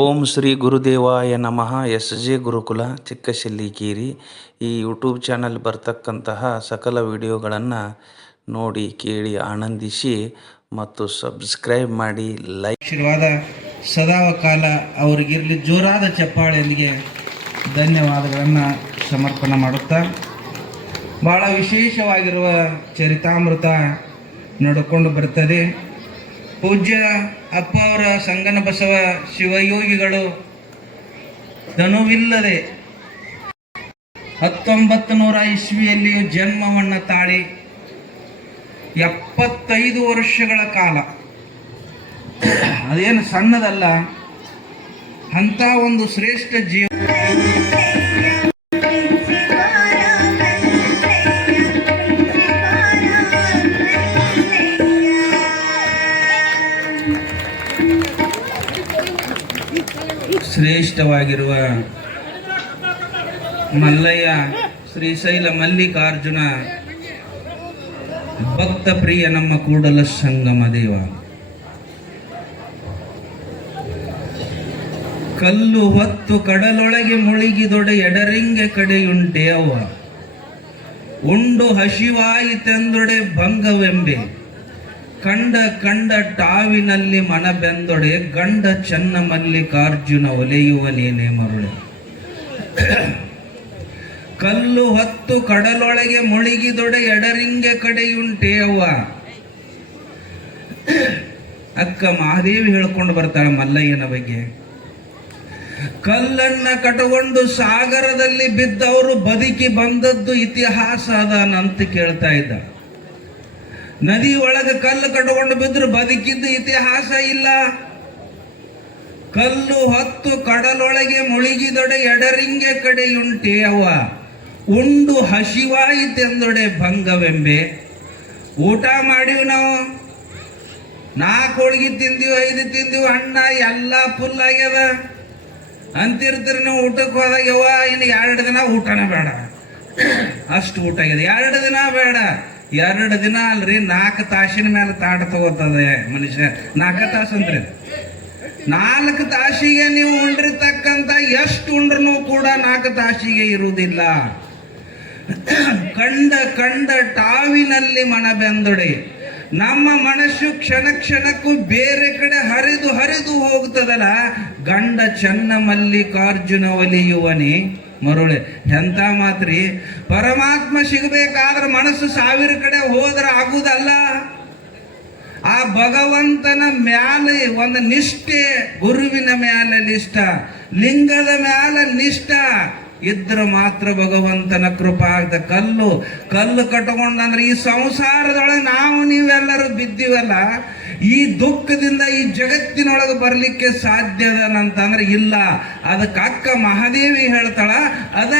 ಓಂ ಶ್ರೀ ಗುರುದೇವಾಯ ನಮಃ. S J ಗುರುಕುಲ ಚಿಕ್ಕಶೆಲ್ಲಿಕೇರಿ. ಈ YouTube channel ಬರ್ತಕ್ಕಂತಹ ಸಕಲ ವಿಡಿಯೋಗಳನ್ನು ನೋಡಿ ಕೇಳಿ ಆನಂದಿಸಿ ಮತ್ತು ಸಬ್ಸ್ಕ್ರೈಬ್ ಮಾಡಿ ಲೈಕ್. ಆಶೀರ್ವಾದ ಸದಾವಕಾಲ ಅವರಿಗಿರಲಿ. ಜೋರಾದ ಚಪ್ಪಾಳೆಯೊಂದಿಗೆ ಧನ್ಯವಾದಗಳನ್ನು ಸಮರ್ಪಣೆ ಮಾಡುತ್ತಾ ಭಾಳ ವಿಶೇಷವಾಗಿರುವ ಚರಿತಾಮೃತ ನಡ್ಕೊಂಡು ಬರ್ತದೆ. ಪೂಜ್ಯ ಅಪ್ಪ ಅವರ ಸಂಗನ ಬಸವ ಶಿವಯೋಗಿಗಳು ಧನುವಿಲ್ಲದೆ 1900 ಇಸ್ವಿಯಲ್ಲಿಯೂ ಜನ್ಮವನ್ನು ತಾಳಿ 75 ವರ್ಷಗಳ ಕಾಲ, ಅದೇನು ಸಣ್ಣದಲ್ಲ, ಅಂಥ ಒಂದು ಶ್ರೇಷ್ಠ ಜೀವ ಶ್ರೇಷ್ಠವಾಗಿರುವ ಮಲ್ಲಯ್ಯ ಶ್ರೀಶೈಲ ಮಲ್ಲಿಕಾರ್ಜುನ ಭಕ್ತ ಪ್ರಿಯ ನಮ್ಮ ಕೂಡಲ ಸಂಗಮ ದೇವ. ಕಲ್ಲು ಹೊತ್ತು ಕಡಲೊಳಗೆ ಮುಳುಗಿದೊಡೆ ಎಡರಿಂಗೆ ಕಡೆಯುಂಟೆ ಅವ್ವ, ಉಂಡು ಹಸಿವಾಯಿತೆಂದೊಡೆ ಭಂಗವೆಂಬೆ, ಕಂಡ ಕಂಡ ಟಾವಿನಲ್ಲಿ ಮನ ಬೆಂದೊಡೆ, ಗಂಡ ಚನ್ನ ಮಲ್ಲಿಕಾರ್ಜುನ ಒಲೆಯುವನೇನೆ ಮರುಳೆ. ಕಲ್ಲು ಹೊತ್ತು ಕಡಲೊಳಗೆ ಮುಳುಗಿದೊಡೆ ಎಡರಿಂಗೆ ಕಡೆಯುಂಟೆ ಅವ್ವ. ಅಕ್ಕ ಮಹಾದೇವಿ ಹೇಳ್ಕೊಂಡು ಬರ್ತಾಳೆ ಮಲ್ಲಯ್ಯನ ಬಗ್ಗೆ. ಕಲ್ಲನ್ನ ಕಟಕೊಂಡು ಸಾಗರದಲ್ಲಿ ಬಿದ್ದವರು ಬದುಕಿ ಬಂದದ್ದು ಇತಿಹಾಸ ಅದಾನಂತ ಕೇಳ್ತಾ ಇದ್ದ. ನದಿ ಒಳಗೆ ಕಲ್ಲು ಕಟ್ಕೊಂಡು ಬಿದ್ರು ಬದುಕಿದ್ದು ಇತಿಹಾಸ ಇಲ್ಲ. ಕಲ್ಲು ಹೊತ್ತು ಕಡಲೊಳಗೆ ಮುಳುಗಿದೊಡೆ ಎಡರಿಂಗೆ ಕಡೆಯುಂಟೆ ಅವ್ವ, ಉಂಡು ಹಸಿವಾಯಿತೆಂದೊಡೆ ಭಂಗವೆಂಬೆ. ಊಟ ಮಾಡಿವಿ ನಾವು, 4 ಹೋಳಿಗೆ ತಿಂದೀವಿ, 5 ತಿಂದೀವಿ, ಅಣ್ಣ ಎಲ್ಲ ಫುಲ್ ಆಗ್ಯದ ಅಂತಿರ್ತೀರಿ ನೀವು. ಊಟಕ್ಕೆ ಹೋದಾಗ ಯವ್ವ ಇನ್ನು 2 ದಿನ ಊಟನೇ ಬೇಡ, ಅಷ್ಟು ಊಟ ಆಗಿದೆ. 2 ದಿನ ಬೇಡ, 2 ದಿನ ಅಲ್ರಿ, 4 ತಾಸಿನ ಮೇಲೆ ತಾಟ ತಗೋತದೆ ಮನುಷ್ಯ. 4 ತಾಸು ಅಂತ್ರಿ, 4 ತಾಸಿಗೆ ನೀವು ಉಂಡಿರ್ತಕ್ಕಂಥ ಎಷ್ಟು ಉಂಡ್ರೂ ಕೂಡ 4 ತಾಸಿಗೆ ಇರುವುದಿಲ್ಲ. ಕಂಡ ಕಂಡ ಟಾವಿನಲ್ಲಿ ಮನ ಬೆಂದೊಡೆ. ನಮ್ಮ ಮನಸ್ಸು ಕ್ಷಣ ಕ್ಷಣಕ್ಕೂ ಬೇರೆ ಕಡೆ ಹರಿದು ಹರಿದು ಹೋಗ್ತದಲ್ಲ. ಗಂಡ ಚನ್ನ ಮಲ್ಲಿಕಾರ್ಜುನ ಒಲಿಯುವನೇ ಮರುಳೆ. ಎಂತ ಮಾತ್ರಿ, ಪರಮಾತ್ಮ ಸಿಗಬೇಕಾದ್ರೆ ಮನಸ್ಸು 1000 ಕಡೆ ಹೋದ್ರೆ ಆಗುದಲ್ಲ. ಆ ಭಗವಂತನ ಮ್ಯಾಲೆ ಒಂದು ನಿಷ್ಠೆ, ಗುರುವಿನ ಮ್ಯಾಲೆ ನಿಷ್ಠ, ಲಿಂಗದ ಮ್ಯಾಲೆ ನಿಷ್ಠ ಇದ್ರೆ ಮಾತ್ರ ಭಗವಂತನ ಕೃಪಾ ಆಗ್ತದೆ. ಕಲ್ಲು ಕಟ್ಕೊಂಡಂದ್ರೆ ಈ ಸಂಸಾರದೊಳಗೆ ನಾವು ನೀವೆಲ್ಲರೂ ಬಿದ್ದೀವಲ್ಲ, ಈ ದುಃಖದಿಂದ ಈ ಜಗತ್ತಿನೊಳಗೆ ಬರಲಿಕ್ಕೆ ಸಾಧ್ಯದನಂತಂದ್ರೆ ಇಲ್ಲ. ಅದಕ್ಕೆ ಅಕ್ಕ ಮಹಾದೇವಿ ಹೇಳ್ತಾಳ, ಅದ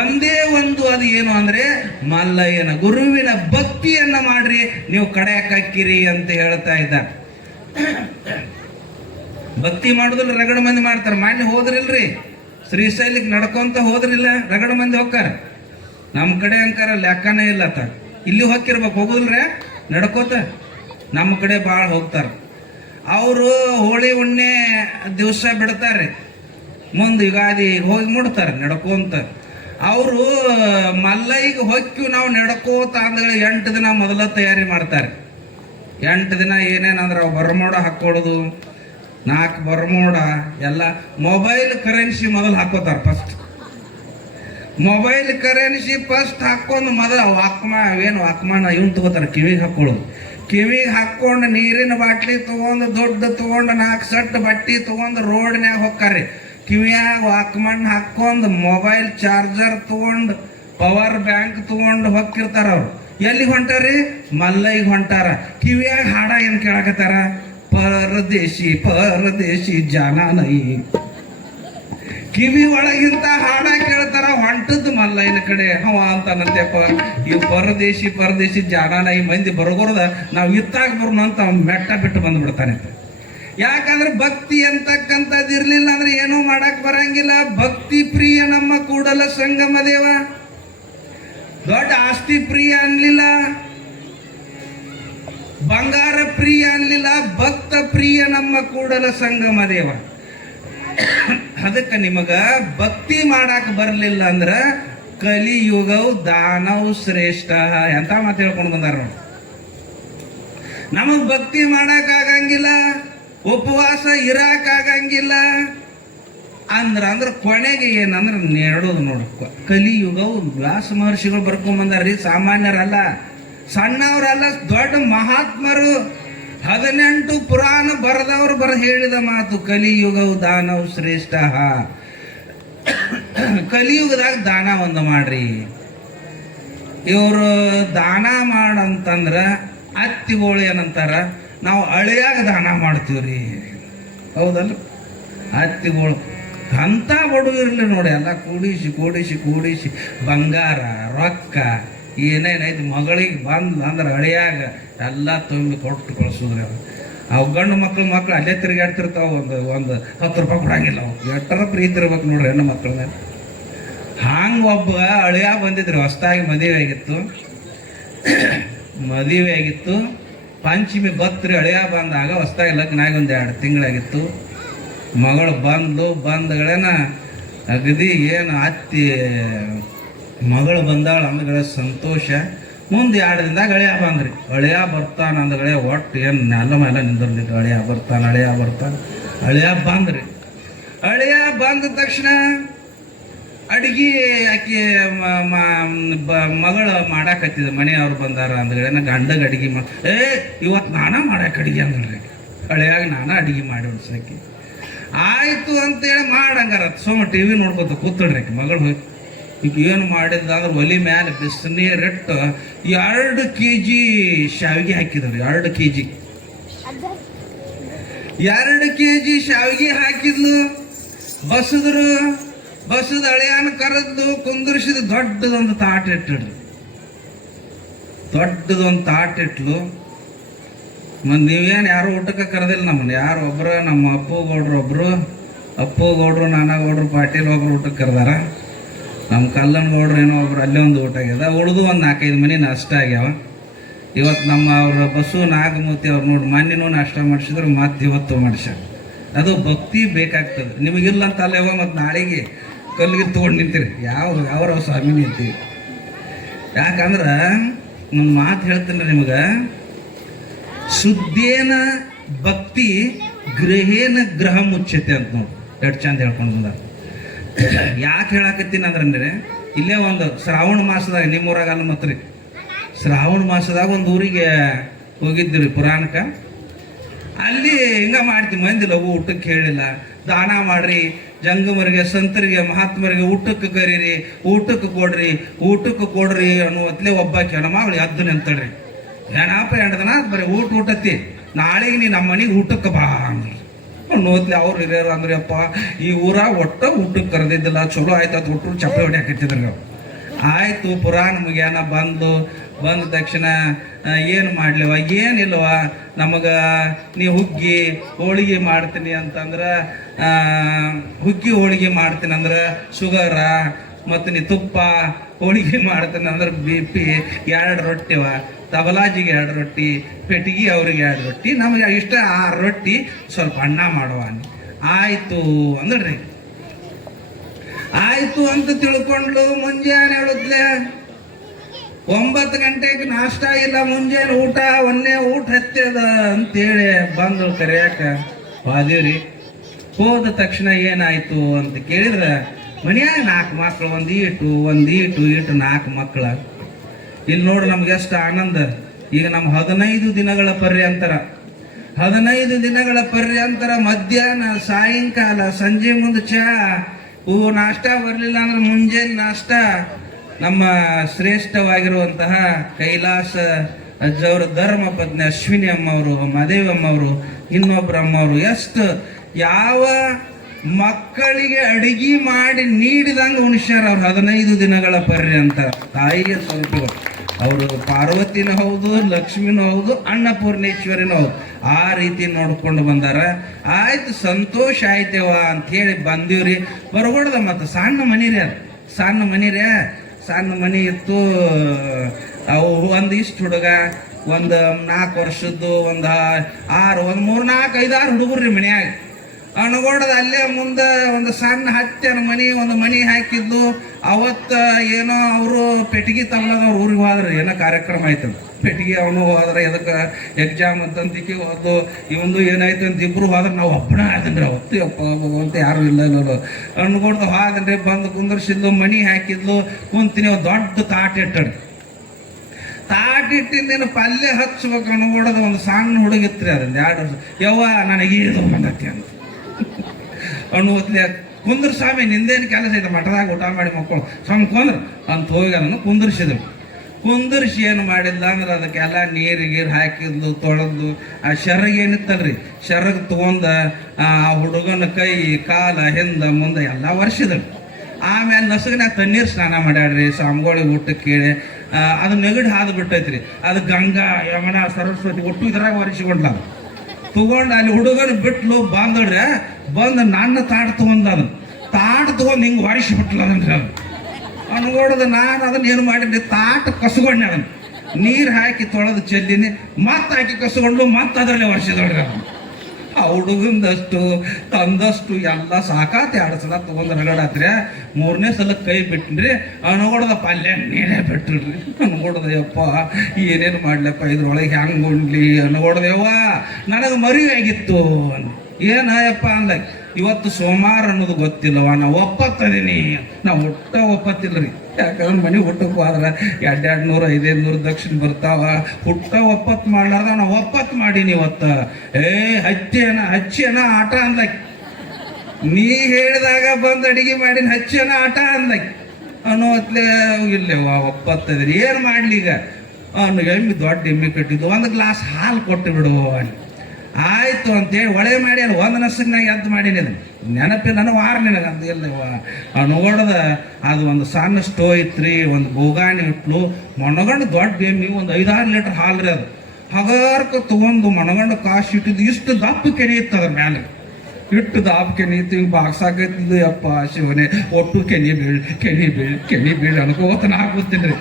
ಒಂದೇ ಒಂದು, ಅದು ಏನು ಅಂದ್ರೆ ಮಲ್ಲಯ್ಯನ ಗುರುವಿನ ಭಕ್ತಿಯನ್ನ ಮಾಡ್ರಿ, ನೀವು ಕಡೆಯಕ್ಕಿರಿ ಅಂತ ಹೇಳ್ತಾ ಇದ್ದ. ಭಕ್ತಿ ಮಾಡುದಿಲ್ಲ ರಗಡ ಮಂದಿ ಮಾಡ್ತಾರೆ. ಮಾನ್ಯ ಹೋದ್ರಿಲ್ರಿ ಶ್ರೀಶೈಲಕ್ಕೆ ನಡ್ಕೊಂತ ಹೋದ್ರಿಲ್ಲ, ರಗಡ ಮಂದಿ ಹೋಗ್ತಾರ. ನಮ್ಮ ಕಡೆ ಅಂಕಾರ ಲೆಕ್ಕನೇ ಇಲ್ಲ. ಇಲ್ಲಿ ಹೋಗಿರ್ಬೇಕು, ಹೋಗುದಿಲ್ರ ನಡ್ಕೋತ. ನಮ್ಮ ಕಡೆ ಭಾಳ ಹೋಗ್ತಾರ. ಅವರು ಹೋಳಿ ಹುಣ್ಣೆ ದಿವಸ ಬಿಡ್ತಾರೆ, ಮುಂದೆ ಯುಗಾದಿ ಹೋಗಿ ಮುಡ್ತಾರೆ ನಡ್ಕೊಂತ. ಅವರು ಮಲ್ಲಯ್ಯಗೆ ಹೊಕ್ಕಿವು ನಾವು ನಡ್ಕೋತ ಅಂದ್ರೆ 8 ದಿನ ಮೊದಲ ತಯಾರಿ ಮಾಡ್ತಾರೆ. 8 ದಿನ ಏನೇನಂದ್ರೆ ಅವು ಬರ್ಮೋಡ ಹಾಕ್ಕೊಳ್ಳೋದು, 4 ಬರ್ಮೋಡ ಎಲ್ಲ. ಮೊಬೈಲ್ ಕರೆನ್ಸಿ ಮೊದಲು ಹಾಕೋತಾರ. ಫಸ್ಟ್ ಮೊಬೈಲ್ ಕರೆನ್ಸಿ ಫಸ್ಟ್ ಹಾಕೊಂಡು ಮೊದಲು ವಾಕ್ಮಾನ ಇವನ್ ತಗೋತಾರ, ಕಿವಿಗೆ ಹಾಕೊಳ್ಳೋದು. ಕಿವಿಗೆ ಹಾಕೊಂಡು ನೀರಿನ ಬಾಟ್ಲಿ ತೊಗೊಂಡು, ದೊಡ್ಡ ತೊಗೊಂಡು, 4 ಸೆಟ್ ಬಟ್ಟೆ ತೊಗೊಂಡು ರೋಡ್ನ್ಯಾಗ ಹೋಗ್ತಾರ್ರಿ. ಕಿವಿಯಾಗ ವಾಕ್ಮನ್ ಹಾಕೊಂಡು, ಮೊಬೈಲ್ ಚಾರ್ಜರ್ ತೊಗೊಂಡು, ಪವರ್ ಬ್ಯಾಂಕ್ ತೊಗೊಂಡು ಹೋಗಿರ್ತಾರ. ಅವ್ರು ಎಲ್ಲಿ ಹೊಂಟಾರಿ? ಮಲ್ಲಯ್ಯಗೆ ಹೊಂಟಾರ. ಕಿವಿಯಾಗ ಹಾಡ ಏನು ಕೇಳಕತ್ತಾರ? ಪರದೇಶಿ ಪರದೇಶಿ ಜಾನ ನೈ. ಕಿವಿ ಒಳಗಿಂತ ಹಾಡ ಕೇಳ್ತಾರ. ಹೊಂಟದ್ದು ಮಲ್ಲಯ್ಯನ ಕಡೆ. ಹವ ಅಂತಾನಂತೆ, ಈ ಪರದೇಶಿ ಪರದೇಶಿ ಜಾನ ನೈ ಮಂದಿ ಬರಗೋರದ ನಾವು ಇತ್ತಾಗ ಬರೋಣ ಅಂತ ಮೆಟ್ಟ ಬಿಟ್ಟು ಬಂದ್ಬಿಡ್ತಾನೆ. ಯಾಕಂದ್ರೆ ಭಕ್ತಿ ಅಂತಕ್ಕಂಥದ್ದು ಇರ್ಲಿಲ್ಲ ಅಂದ್ರೆ ಏನೂ ಮಾಡಕ್ ಬರಂಗಿಲ್ಲ. ಭಕ್ತಿ ಪ್ರಿಯ ನಮ್ಮ ಕೂಡಲ ಸಂಗಮ ದೇವ. ದೊಡ್ಡ ಆಸ್ತಿ ಪ್ರಿಯ ಅನ್ಲಿಲ್ಲ, ಬಂಗಾರ ಪ್ರಿಯ ಅನ್ಲಿಲ್ಲ, ಭಕ್ತ ಪ್ರಿಯ ನಮ್ಮ ಕೂಡಲ ಸಂಗಮ ದೇವ. ಅದಕ್ಕೆ ನಿಮಗ ಭಕ್ತಿ ಮಾಡಾಕ ಬರ್ಲಿಲ್ಲ ಅಂದ್ರ ಕಲಿಯುಗವು ದಾನವು ಶ್ರೇಷ್ಠ ಎಂತ ಮಾತು ಹೇಳ್ಕೊಂಡು ಬಂದಾರ ನೋಡಿ. ನಮಗ್ ಭಕ್ತಿ ಮಾಡಕ್ ಆಗಂಗಿಲ್ಲ, ಉಪವಾಸ ಇರಾಕ್ ಆಗಂಗಿಲ್ಲ ಅಂದ್ರ ಕೊನೆಗೆ ಏನಂದ್ರ ನೆರಡೋದು ನೋಡು. ಕಲಿಯುಗವು ವ್ಯಾಸ ಮಹರ್ಷಿಗಳು ಬರ್ಕೊಂಬಂದಾರ್ರಿ, ಸಾಮಾನ್ಯರಲ್ಲ, ಸಣ್ಣವ್ರಲ್ಲ, ದೊಡ್ಡ ಮಹಾತ್ಮರು. 18 ಪುರಾಣ ಬರೆದವ್ರು ಹೇಳಿದ ಮಾತು, ಕಲಿಯುಗವು ದಾನವು ಶ್ರೇಷ್ಠ. ಕಲಿಯುಗದಾಗ ದಾನ ಒಂದು ಮಾಡ್ರಿ. ಇವರು ದಾನ ಮಾಡಂತಂದ್ರ ಅತ್ತಿಗೋಳು ಏನಂತಾರ, ನಾವು ಹಳೆಯಾಗ ದಾನ ಮಾಡ್ತೀವ್ರಿ, ಹೌದಲ್ಲ? ಅತ್ತಿಗೋಳು ಅಂತ ಬಡವಿರ್ಲಿ ನೋಡಿ, ಎಲ್ಲ ಕೂಡಿಸಿ ಕೂಡಿಸಿ ಕೂಡಿಸಿ ಬಂಗಾರ ರೊಕ್ಕ ಏನೇನೈತಿ ಮಗಳಿಗೆ ಬಂದು ಅಂದ್ರೆ ಹಳೆಯಾಗ ಎಲ್ಲ ತುಂಬಿ ಕೊಟ್ಟು ಕಳ್ಸೋದ್ರಿ. ಅವು ಗಂಡು ಮಕ್ಳು ಅಲ್ಲೇ ತಿರುಗಾಡ್ತಿರ್ತಾವ. ಒಂದು 10 ರೂಪಾಯಿ ಕೊಡಂಗಿಲ್ಲ. ಅವು ಎಷ್ಟರ ಪ್ರೀತಿ ಇರ್ಬೇಕು ನೋಡ್ರಿ ಹೆಣ್ಣು ಮಕ್ಕಳ ಮೇಲೆ. ಹಂಗೆ ಒಬ್ಬ ಹಳೆಯ ಬಂದಿದ್ರಿ, ಹೊಸ್ದಾಗಿ ಮದುವೆ ಆಗಿತ್ತು. ಪಂಚಮಿ ಬತ್ರಿ ಹಳೆಯ ಬಂದಾಗ ಹೊಸ್ದಾಗಿ ಲಗ್ನ ಆಗಿ 1-2 ತಿಂಗಳಾಗಿತ್ತು. ಮಗಳು ಬಂದಗಳೇನ ಅಗದಿ ಏನು ಅತ್ತಿ ಮಗಳು ಬಂದಾಳ ಅಂದಗಳೇ ಸಂತೋಷ. ಮುಂದೆ 2 ದಿನದಾಗ ಹಳೆಯ ಬರ್ತಾನ ಅಂದಗಳೇ ಒಟ್ಟು ಏನು ನೆಲ ಮೇಲೆ ನಿಂದಿರ್ಲಿಕ್ಕೆ ಹಳೆಯ ಬಂದ್ರಿ. ಹಳೆಯ ಬಂದ ತಕ್ಷಣ ಅಡಿಗೆ ಆಕಿ ಮಗಳು ಮಾಡಾಕತ್ತಿದ, ಮನೆಯವ್ರು ಬಂದಾರ ಅಂದಗಳೇನ ಗಂಡಗೆ ಅಡಿಗೆ ಇವತ್ತು ನಾನ ಮಾಡಾಕ ಅಡಿಗೆ ಅಂದ್ರಿ. ಹಳೆಯಾಗ ನಾನ ಅಡಿಗೆ ಮಾಡಿ ಉಡ್ಸಕ್ಕೆ ಆಯ್ತು ಅಂತೇಳಿ ಮಾಡಂಗಾರ ಸೋಮ TV ನೋಡ್ಕೊತ ಕೂತಳ್ರಿ. ಮಗಳು ಹೋಗಿ ಈಗ ಏನು ಮಾಡಿದ್ರೆ ಒಲಿ ಮೇಲೆ ಬಿಸಿನೀರಿಟ್ಟು 2 kg ಶಾವಿಗೆ ಹಾಕಿದ್ರು. 2 kg ಶಾವಿಗೆ ಹಾಕಿದ್ಲು. ಬಸದ ಹಳೆಯನ ಕರೆದು ಕುಂದರ್ಸಿದ. ದೊಡ್ಡದೊಂದು ತಾಟ ಇಟ್ಲು. ಮತ್ತು ನೀವೇನು ಯಾರು ಊಟಕ್ಕೆ ಕರೆದಿಲ್ಲ ನಮ್ಮನ್ನು. ಯಾರು ಒಬ್ಬರು ನಮ್ಮ ಅಪ್ಪು ಗೌಡ್ರು ನಾನಗೌಡ್ರು ಪಾಟೀಲ್ ಒಬ್ರು ಊಟಕ್ಕೆ ಕರೆದಾರ. ನಮ್ಮ ಕಲ್ಲನಗೌಡ್ರು ಏನೋ ಒಬ್ರು ಅಲ್ಲೇ ಒಂದು ಊಟ ಆಗ್ಯದ. ಉಳಿದು ಒಂದು 4-5 ಮನೆ ನಾಷ್ಟ ಆಗ್ಯಾವ. ಇವತ್ತು ನಮ್ಮ ಅವ್ರ ಬಸ್ಸು ನಾಗಮೂರ್ತಿ ಅವ್ರು ನೋಡಿ ಮೊನ್ನೆನೂ ನಾಷ್ಟ ಮಾಡಿಸಿದ್ರು, ಮತ್ತೆ ಇವತ್ತು ಮಾಡಿಸ್ಯಾರ. ಅದು ಭಕ್ತಿ ಬೇಕಾಗ್ತದೆ. ನಿಮಗಿಲ್ಲ ಅಂತ ಅಲ್ಲೇವ ಮತ್ತು ನಾಳೆಗೆ ಕಲ್ಲಿಗೆ ತೊಗೊಂಡು ನಿಂತೀರಿ. ಯಾವ ಸ್ವಾಮಿ ನಿಂತೀವಿ. ಯಾಕಂದ್ರೆ ಒಂದು ಮಾತು ಹೇಳ್ತೀನಿ ನಿಮಗೆ, ಶುದ್ಧೇನ ಭಕ್ತಿ ಗೃಹೇನ ಗ್ರಹ ಮುಚ್ಚತೆ ಅಂತ ನೋಡಿ. ಎಷ್ಟು ಚಂದ ಹೇಳ್ಕೊಂಡು ಬಂದ. ಯಾಕೆ ಹೇಳಾಕತ್ತೀನಿ ಅಂದ್ರೆ ಇಲ್ಲೇ ಒಂದು ಶ್ರಾವಣ ಮಾಸದಾಗ ನಿಮ್ಮೂರಾಗಲ್ಲ ಮತ್ರಿ, ಶ್ರಾವಣ ಮಾಸದಾಗ ಒಂದು ಊರಿಗೆ ಹೋಗಿದ್ದಿರಿ ಪುರಾಣಕ್ಕೆ. ಅಲ್ಲಿ ಹಿಂಗ ಮಾಡ್ತೀವಿ, ಮಂದಿ ಲಘು ಊಟಕ್ಕೆ ಹೇಳಿಲ್ಲ, ದಾನ ಮಾಡ್ರಿ, ಜಂಗಮರಿಗೆ ಸಂತರಿಗೆ ಮಹಾತ್ಮರಿಗೆ ಊಟಕ್ಕೆ ಕರೀರಿ, ಊಟಕ್ಕೆ ಕೊಡ್ರಿ ಅನ್ನುವತ್ಲೆ ಒಬ್ಬಾಕಿ ಹೆಣ್ಮಗಳು ಎದ್ದು ನಿಂತಳ್ರಿ. ಏನಪ್ಪ 2 ದಿನ ಬರೀ ಊಟತ್ತಿ, ನಾಳೆಗೆ ನೀ ನಮ್ಮ ಮನೆಗೆ ಊಟಕ್ಕೆ ಬಾ ಅಂದ್ರಿ. ನೋತ್ಲಿ ಅವ್ರು ಹಿರಿಯರು ಅಂದ್ರೆ ಅಪ್ಪ ಈ ಊರಾಗ ಒಟ್ಟ ಊಟಕ್ಕೆ ಕರೆದಿದ್ದಿಲ್ಲ, ಚಲೋ ಆಯ್ತು ಅದು ಒಟ್ಟು ಚಪ್ಪೆ ಹೊಡಿ ಹಾಕಿತ್ತಿದ್ರಿ. ನಾವು ಆಯ್ತು ಪುರಾಣ ಮುಗಿಯಾನ ಬಂದ ತಕ್ಷಣ ಏನು ಮಾಡ್ಲಿವ ಏನಿಲ್ವ, ನಮಗೆ ನೀ ಹುಗ್ಗಿ ಹೋಳಿಗೆ ಮಾಡ್ತೀನಿ ಅಂತಂದ್ರೆ ಹುಗ್ಗಿ ಮಾಡ್ತೀನಿ ಅಂದ್ರೆ ಶುಗರ, ಮತ್ತು ನೀ ತುಪ್ಪ ಹೋಳಿಗೆ ಮಾಡ್ತೀನಿ ಅಂದ್ರೆ BP, 2 ರೊಟ್ಟಿವ, ತಬಲಾಜಿಗೆ 2 ರೊಟ್ಟಿ, ಪೆಟ್ಟಿಗೆ ಅವ್ರಿಗೆ 2 ರೊಟ್ಟಿ, ನಮಗೆ ಇಷ್ಟ 6 ರೊಟ್ಟಿ, ಸ್ವಲ್ಪ ಅನ್ನ ಮಾಡುವ. ಆಯ್ತು ಅಂದ್ರಿ. ಆಯ್ತು ಅಂತ ತಿಳ್ಕೊಂಡ್ಲು. ಮುಂಜಾನೆ ಹೇಳುದ್ಲೆ 9 ಗಂಟೆಗೆ ನಾಷ್ಟ ಇಲ್ಲ, ಮುಂಜಾನೆ ಊಟ ಒಂದೇ ಊಟ ಹತ್ತದ ಅಂತೇಳಿ ಬಂದು ಕರೆಯಾಕ ಹೋದಿವ್ರಿ. ಹೋದ ತಕ್ಷಣ ಏನಾಯ್ತು ಅಂತ ಕೇಳಿದ್ರೆ ಮನ್ಯಾಗ 4 ಮಕ್ಳು, ಒಂದು ಈಟು 4 ಮಕ್ಳ. ಇಲ್ಲಿ ನೋಡ್ರಿ ನಮ್ಗೆ ಎಷ್ಟು ಆನಂದ. ಈಗ ನಮ್ಮ 15 ದಿನಗಳ ಪರ್ಯಂತರ ಮಧ್ಯಾಹ್ನ ಸಾಯಂಕಾಲ ಸಂಜೆ ಮುಂದೆ ನಾಷ್ಟ ಬರಲಿಲ್ಲ ಅಂದ್ರೆ ಮುಂಜಾನೆ ನಾಷ್ಟ ನಮ್ಮ ಶ್ರೇಷ್ಠವಾಗಿರುವಂತಹ ಕೈಲಾಸ ಅಜ್ಜವರು ಧರ್ಮ ಪತ್ನಿ ಅಶ್ವಿನಿ ಅಮ್ಮವರು, ಮಾದೇವಿ ಅಮ್ಮವರು, ಇನ್ನೊಬ್ಬರ ಅಮ್ಮವರು ಎಷ್ಟು ಯಾವ ಮಕ್ಕಳಿಗೆ ಅಡಿಗೆ ಮಾಡಿ ನೀಡಿದಂಗೆ ಉಣಿಸ್ಯಾರ ಅವ್ರು 15 ದಿನಗಳ ಪರ್ಯಂತ. ತಾಯಿಯ ಸ್ವರೂಪಗಳು ಅವರು ಪಾರ್ವತಿನೂ ಹೌದು, ಲಕ್ಷ್ಮಿನೂ ಹೌದು, ಅನ್ನಪೂರ್ಣೇಶ್ವರಿನೂ ಹೌದು. ಆ ರೀತಿ ನೋಡ್ಕೊಂಡು ಬಂದಾರ. ಆಯ್ತು ಸಂತೋಷ ಆಯ್ತೇವ ಅಂತ ಹೇಳಿ ಬಂದೀವ್ರಿ. ಬರಗೊಡ್ದ ಮತ್ತು ಸಣ್ಣ ಮನೆ ಇತ್ತು. ಅವು ಒಂದಿಷ್ಟು ಹುಡುಗ, ಒಂದು 4 ವರ್ಷದ್ದು, ಒಂದು 6, ಒಂದು 3, 4, 5, 6 ಹುಡುಗರು ರೀ ಮನ್ಯಾಗ. ಅನ್ಗೋಡದ ಅಲ್ಲೇ ಮುಂದೆ ಒಂದು ಸಣ್ಣ ಹತ್ತೆನ ಒಂದು ಮನಿ ಹಾಕಿದ್ಲು. ಅವತ್ತ ಏನೋ ಅವರು ಪೆಟ್ಟಿಗೆ ತಗೊಳಗ ಅವ್ರ ಊರಿಗೆ ಹೋದ್ರೆ ಏನೋ ಕಾರ್ಯಕ್ರಮ ಆಯ್ತು. ಪೆಟ್ಟಿಗೆ ಅವನು ಹೋದ್ರೆ ಎದಕ್ಕೆ ಎಕ್ಸಾಮ್ ಅಂತಂತಿಕೆ ಹೋದ್ದು, ಇವಂದು ಏನಾಯ್ತು ಅಂತ ಇಬ್ರು ಹೋದ್ರೆ ನಾವು ಒಬ್ಬನ ಆದನ್ರಿ. ಅವತ್ತು ಅಪ್ಪ ಅಂತ ಯಾರು ಇಲ್ಲ ಅನ್ಕೊಡ್ದು ಹೋದನ್ರಿ. ಬಂದು ಕುಂದರ್ಸಿದ್ಲು, ಮನಿ ಹಾಕಿದ್ಲು, ಕುಂತೀನಿ. ದೊಡ್ಡ ತಾಟ ಇಟ್ಟಡಿ. ತಾಟಿಟ್ಟಿಂದೇನು ಪಲ್ಯ ಹಚ್ಬೇಕು ಅನ್ಕೊಡೋದ ಒಂದು ಸಣ್ಣ ಹುಡುಗಿತ್ರಿ. ಅದನ್ನ 2 ವರ್ಷ. ಯವ್ವ ನನಗೆ ಇದು ಬಂದತಿ ಅಂತ ಅನ್ನುವತ್ಲೆ, ಕುಂದ್ರ ಸ್ವಾಮಿ ನಿಂದೇನು ಕೆಲಸ ಐತೆ, ಮಠದಾಗ ಊಟ ಮಾಡಿ ಮಕ್ಕಳು ಸಂಕೊಂಡ್ರು ಅಂತ ಹೋಗಿ ಅದನ್ನು ಕುಂದರ್ಸಿದ್ರು. ಕುಂದರ್ಸಿ ಏನು ಮಾಡಿಲ್ಲ ಅಂದ್ರೆ ಅದಕ್ಕೆಲ್ಲ ನೀರು ಹಾಕಿದ್ಲು, ತೊಳೆದು ಆ ಶರಗ ಏನಿತ್ತಲ್ರಿ, ಶರಗ ತಗೊಂಡ ಆ ಹುಡುಗನ ಕೈ ಕಾಲ ಹಿಂದ ಮುಂದೆ ಎಲ್ಲ ವರ್ಷಿದ್ರು. ಆಮೇಲೆ ನಸುಗಿನಾಗ ತಣ್ಣೀರು ಸ್ನಾನ ಮಾಡ್ಯಾಡ್ರಿ. ಸ್ವಾಮಿಗಳಿಗೆ ಊಟಕ್ಕೆ ಕೇಳಿ ಅದು ನೆಗಡಿ ಹಾದು ಬಿಟ್ಟೈತ್ರಿ. ಅದು ಗಂಗಾ ಯಮನ ಸರಸ್ವತಿ ಒಟ್ಟು ಇದ್ರಾಗ ಒರೆಸಿಕೊಂಡ್ಲ. ತಗೊಂಡು ಅಲ್ಲಿ ಹುಡುಗನ ಬಿಟ್ಲು ಬಂದಡ್ರೆ ಬಂದು ನನ್ನ ತಾಟ್ ತಗೊಂಡ್ ಅದನ್ನ ತಾಟ್ ತಗೊಂಡು ಹಿಂಗೆ ಒರೆಸಿಬಿಟ್ಲ ಅದನ್ರಿ. ಅದು ಅನ್ಗೊಡದು ನಾನು ಅದನ್ನ ಏನು ಮಾಡಿದ್ರಿ, ತಾಟ ಕಸ್ಕೊಂಡೆ. ಅದನ್ನು ನೀರು ಹಾಕಿ ತೊಳೆದು ಚೆಲ್ಲಿನಿ, ಮತ್ತೆ ಹಾಕಿ ಕಸ್ಕೊಂಡು ಮತ್ತೆ ಅದರಲ್ಲಿ ಒರೆಸಿದೊಡ್ರಿ. ಅದನ್ನು ಆ ಹುಡುಗಂದಷ್ಟು ತಂದಷ್ಟು ಎಲ್ಲ ಸಾಕಾತಿ 2 ಸಲ ತಗೊಂಡು ರಗಡಾತ್ರಿ. 3ನೇ ಸಲ ಕೈ ಬಿಟ್ಟಿನ್ರಿ. ಅನ್ಗೊಡದ ಪಲ್ಯ ನೀರೇ ಬಿಟ್ಟಿಡ್ರಿ. ಅನ್ಗೊಡದ ಯಪ್ಪ ಏನೇನು ಮಾಡ್ಲಪ್ಪ ಇದ್ರೊಳಗೆ ಹೆಂಗೆ ಉಣ್ಲಿ ಅನ್ಗೊಡದೇವ್ವ, ನನಗೆ ಮದುವೆ ಆಗಿತ್ತು. ಏನಯ್ಯಪ್ಪ ಅಂದ, ಇವತ್ತು ಸೋಮವಾರ ಅನ್ನೋದು ಗೊತ್ತಿಲ್ಲವ, ನಾವು ಒಪ್ಪತ್ತದೀನಿ. ನಾವು ಒಪ್ಪತ್ತಿಲ್ರಿ. ಯಾಕಂದ್ರೆ ಮನೆ ಹುಟ್ಟಕ್ಕೆ ಹೋದ್ರೆ 200 500 ದಕ್ಷಿಣ ಬರ್ತಾವ. ಒಪ್ಪತ್ತು ಮಾಡ್ಲಾರ್ದ ನಾವು ಒಪ್ಪತ್ತು ಮಾಡೀನಿ ಇವತ್ತು. ಹಚ್ಚೇನ ಆಟ ಅಂದಕ್. ನೀ ಹೇಳಿದಾಗ ಬಂದು ಅಡಿಗೆ ಮಾಡಿನ ಹಚ್ಚೇನ ಆಟ ಅಂದಕ್ ಅನ್ನೋತ್ಲೆ ಇಲ್ಲೇವ ಒಪ್ಪತ್ತದ್ರಿ. ಏನು ಮಾಡ್ಲಿ ಈಗ? ಎಮ್ಮೆ ದೊಡ್ಡ ಎಮ್ಮೆ ಕಟ್ಟಿದ್ದು, 1 ಗ್ಲಾಸ್ ಹಾಲು ಕೊಟ್ಟು ಬಿಡು అని. ಆಯ್ತು ಅಂತೇಳಿ ಒಳೆ ಮಾಡಿ ಅಲ್ಲಿ 1 ನಸಗ್ನಾಗ ಎದ್ದು ಮಾಡೀನಿ. ಅದನ್ನು ನೆನಪಿಲ್ಲ, ನನಗೆ ವಾರ ನಿನಗಂತ ಇಲ್ಲವ ನೋಡದ. ಅದು ಒಂದು ಸಣ್ಣ ಸ್ಟೋವ್ ಇತ್ರಿ, ಒಂದು ಬೋಗಾಣಿ ಇಟ್ಲು. ಮನಗಂಡು ದೊಡ್ಡ ಎಮ್ಮಿ 1 5-6 ಲೀಟರ್ ಹಾಲು ರೀ. ಅದು ಹಗಾರ್ಕ ತಗೊಂಡು ಮನಗಂಡು ಕಾಸು ಇಟ್ಟಿದ್ದು ಇಷ್ಟು ದಪ್ಪ ಕೆನೆಯಿತ್ತು. ಅದ್ರ ಮೇಲೆ ಇಟ್ಟು ದಪ್ಪ ಕೆನೆಯಿತ್ತು. ಹಿಂಗೆ ಬಾಗ್ಸಾಕೈತಿದ್ದು. ಯಪ್ಪ ಶಿವನೇ, ಒಟ್ಟು ಕೆನಿ ಬೀಳ್ ಅನ್ಕೋತ ನಾ ಕೂತೀನಿ ರೀ.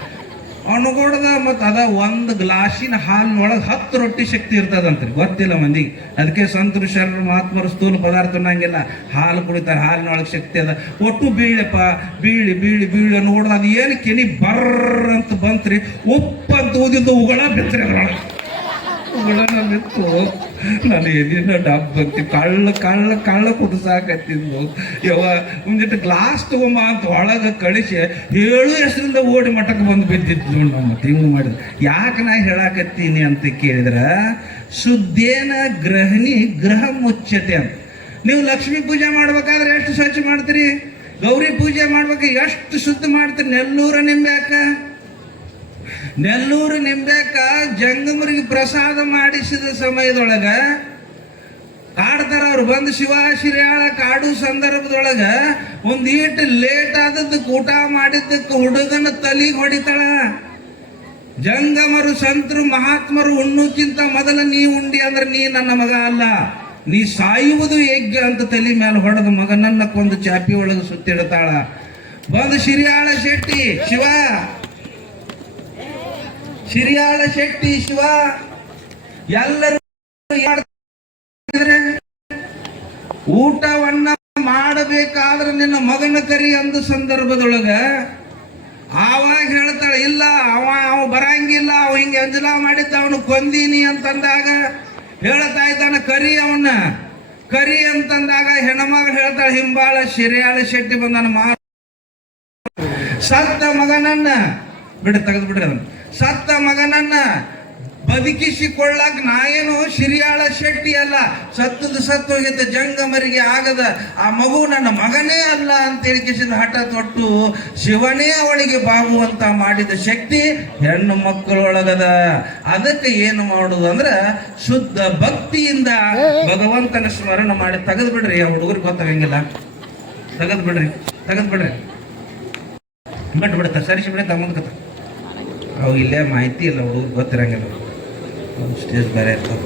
ಅನುಗೋಡದ ಮತ್ತು ಅದ 1 ಗ್ಲಾಸಿನ ಹಾಲಿನೊಳಗೆ 10 ರೊಟ್ಟಿ ಶಕ್ತಿ ಇರ್ತದಂತ್ರಿ. ಗೊತ್ತಿಲ್ಲ ಮಂದಿಗೆ. ಅದಕ್ಕೆ ಸಂತರು ಶರಣರು ಮಹಾತ್ಮರು ಸ್ಥೂಲ ಪದಾರ್ಥ ಅನ್ನಂಗಿಲ್ಲ, ಹಾಲು ಕುಡಿತಾರೆ. ಹಾಲಿನೊಳಗೆ ಶಕ್ತಿ ಅದ. ಒಟ್ಟು ಬೀಳಪ್ಪ, ಬೀಳಿ ಅನ್ಗೋಡ್ದ. ಅದು ಏನು ಕೆನಿ ಬರ್ರ ಅಂತ ಬಂತ್ರಿ. ಉಪ್ಪಂತ ಊದಿದ್ದು ಉಗಳ ಬಿತ್ತರಿ. ಅದ್ರೊಳಗೆ ಉಗಳನ ಬಿತ್ತು. ನಾನು ಎದಿನ ಡಬ್ ಬಂತಿ ಕಳ್ಳ ಕುದಿಸಾಕತ್ತಿದ್ವು. ಯವ್ವ ಒಂದಿಟ್ಟು ಗ್ಲಾಸ್ ತಗೊಂಬ ಅಂತ ಒಳಗೆ ಕಳಿಸಿ 7 ಹೆಸರಿಂದ ಓಡಿ ಮಠಕ್ಕೆ ಬಂದು ಬಿದ್ದಿದ್ದು ನೋಡಿ. ನಮ್ಮ ಹಿಂಗೆ ಮಾಡಿದ್ರು. ಯಾಕೆ ನಾ ಹೇಳಾಕತ್ತೀನಿ ಅಂತ ಕೇಳಿದ್ರೆ, ಶುದ್ಧೇನ ಗ್ರಹಣಿ ಗ್ರಹ ಮುಚ್ಚತೆ ಅಂತ. ನೀವು ಲಕ್ಷ್ಮೀ ಪೂಜೆ ಮಾಡ್ಬೇಕಾದ್ರೆ ಎಷ್ಟು ಸ್ವಚ್ಛ ಮಾಡ್ತೀರಿ? ಗೌರಿ ಪೂಜೆ ಮಾಡ್ಬೇಕು ಎಷ್ಟು ಶುದ್ಧ ಮಾಡ್ತೀರಿ? ನೆಲ್ಲೂರು ನಿಂಬ್ಯಾಕ ಜಂಗಮರಿಗೆ ಪ್ರಸಾದ ಮಾಡಿಸಿದ ಸಮಯದೊಳಗ ಕಾಡ್ತಾರ ಅವ್ರು. ಬಂದು ಶಿವ ಶಿರ್ಯಾಳ ಕಾಡು ಸಂದರ್ಭದೊಳಗ ಒಂದೀಟು ಲೇಟ್ ಆದದ್ದಕ್ಕೆ ಊಟ ಮಾಡಿದ್ದಕ್ಕೆ ಹುಡುಗನ ತಲೆಗೆ ಹೊಡಿತಾಳ. ಜಂಗಮರು ಸಂತರು ಮಹಾತ್ಮರು ಉಣ್ಣುಕ್ಕಿಂತ ಮೊದಲು ನೀ ಉಂಡಿ ಅಂದ್ರೆ ನೀ ನನ್ನ ಮಗ ಅಲ್ಲ, ನೀ ಸಾಯುವುದು ಯಜ್ಞ ಅಂತ ತಲೆ ಮೇಲೆ ಹೊಡೆದ ಮಗನನ್ನ ಕೊಂದು ಚಾಪಿ ಒಳಗೆ ಸುತ್ತಿಡ್ತಾಳ. ಬಂದು ಶಿರ್ಯಾಳ ಶೆಟ್ಟಿ ಶಿವ ಎಲ್ಲರೂ ಊಟವನ್ನ ಮಾಡಬೇಕಾದ್ರೆ ನಿನ್ನ ಮಗನ ಕರಿ ಅಂದ ಸಂದರ್ಭದೊಳಗ ಆವಾಗ ಹೇಳ್ತಾಳೆ, ಇಲ್ಲ ಅವ ಬರಂಗಿಲ್ಲ, ಅವ ಹಿಂಗೆ ಅಂಜಲಾ ಮಾಡಿದ್ದ, ಅವನು ಕೊಂದೀನಿ ಅಂತಂದಾಗ ಹೇಳ್ತಾ ಇದ್ದಾನ ಕರಿ ಅಂತಂದಾಗ ಹೆಣ್ಮಗಳು ಹೇಳ್ತಾಳೆ, ಹಿಂಬಾಳ ಶಿರ್ಯಾಳ ಶೆಟ್ಟಿ ಬಂದನ ಸತ್ತ ಮಗನನ್ನ ತೆಗೆದು ಬಿಡ್ರಿ. ಅದನ್ನ ಸತ್ತ ಮಗನನ್ನ ಬದುಕಿಸಿಕೊಳ್ಳಾಕ ನಾ ಏನು ಶಿರ್ಯಾಳ ಶೆಟ್ಟಿ ಅಲ್ಲ, ಸತ್ತು ಹೋಗಿದ್ದ ಜಂಗಮರಿಗೆ ಆಗದ ಆ ಮಗು ನನ್ನ ಮಗನೇ ಅಲ್ಲ ಅಂತೇಳಿ ಕಿಸಿದ ಹಠ ತೊಟ್ಟು ಶಿವನೇ ಅವಳಿಗೆ ಬಾಗುವಂತ ಮಾಡಿದ ಶಕ್ತಿ ಹೆಣ್ಣು ಮಕ್ಕಳೊಳಗದ. ಅದಕ್ಕೆ ಏನು ಮಾಡುದು ಅಂದ್ರೆ ಶುದ್ಧ ಭಕ್ತಿಯಿಂದ ಭಗವಂತನ ಸ್ಮರಣ ಮಾಡಿ ತೆಗೆದು ಬಿಡ್ರಿ. ಆ ಹುಡುಗರಿಗೆ ಗೊತ್ತಾಗಂಗಿಲ್ಲ, ತೆಗೆದು ಬಿಡ್ರಿ ಬಿಟ್ಟು ಬಿಡ್ತಾರೆ. ಸರಿಸಿ ಬಿಡ ಮುಂದಕ್ಕೆ ಅವು ಇಲ್ಲೇ ಮಾಹಿತಿ ಇಲ್ಲ, ಹುಡುಗರು ಗೊತ್ತಿರಂಗಿಲ್ಲ. ಸ್ಟೇಜ್ ಬೇರೆ ಇರ್ತಾವೆ.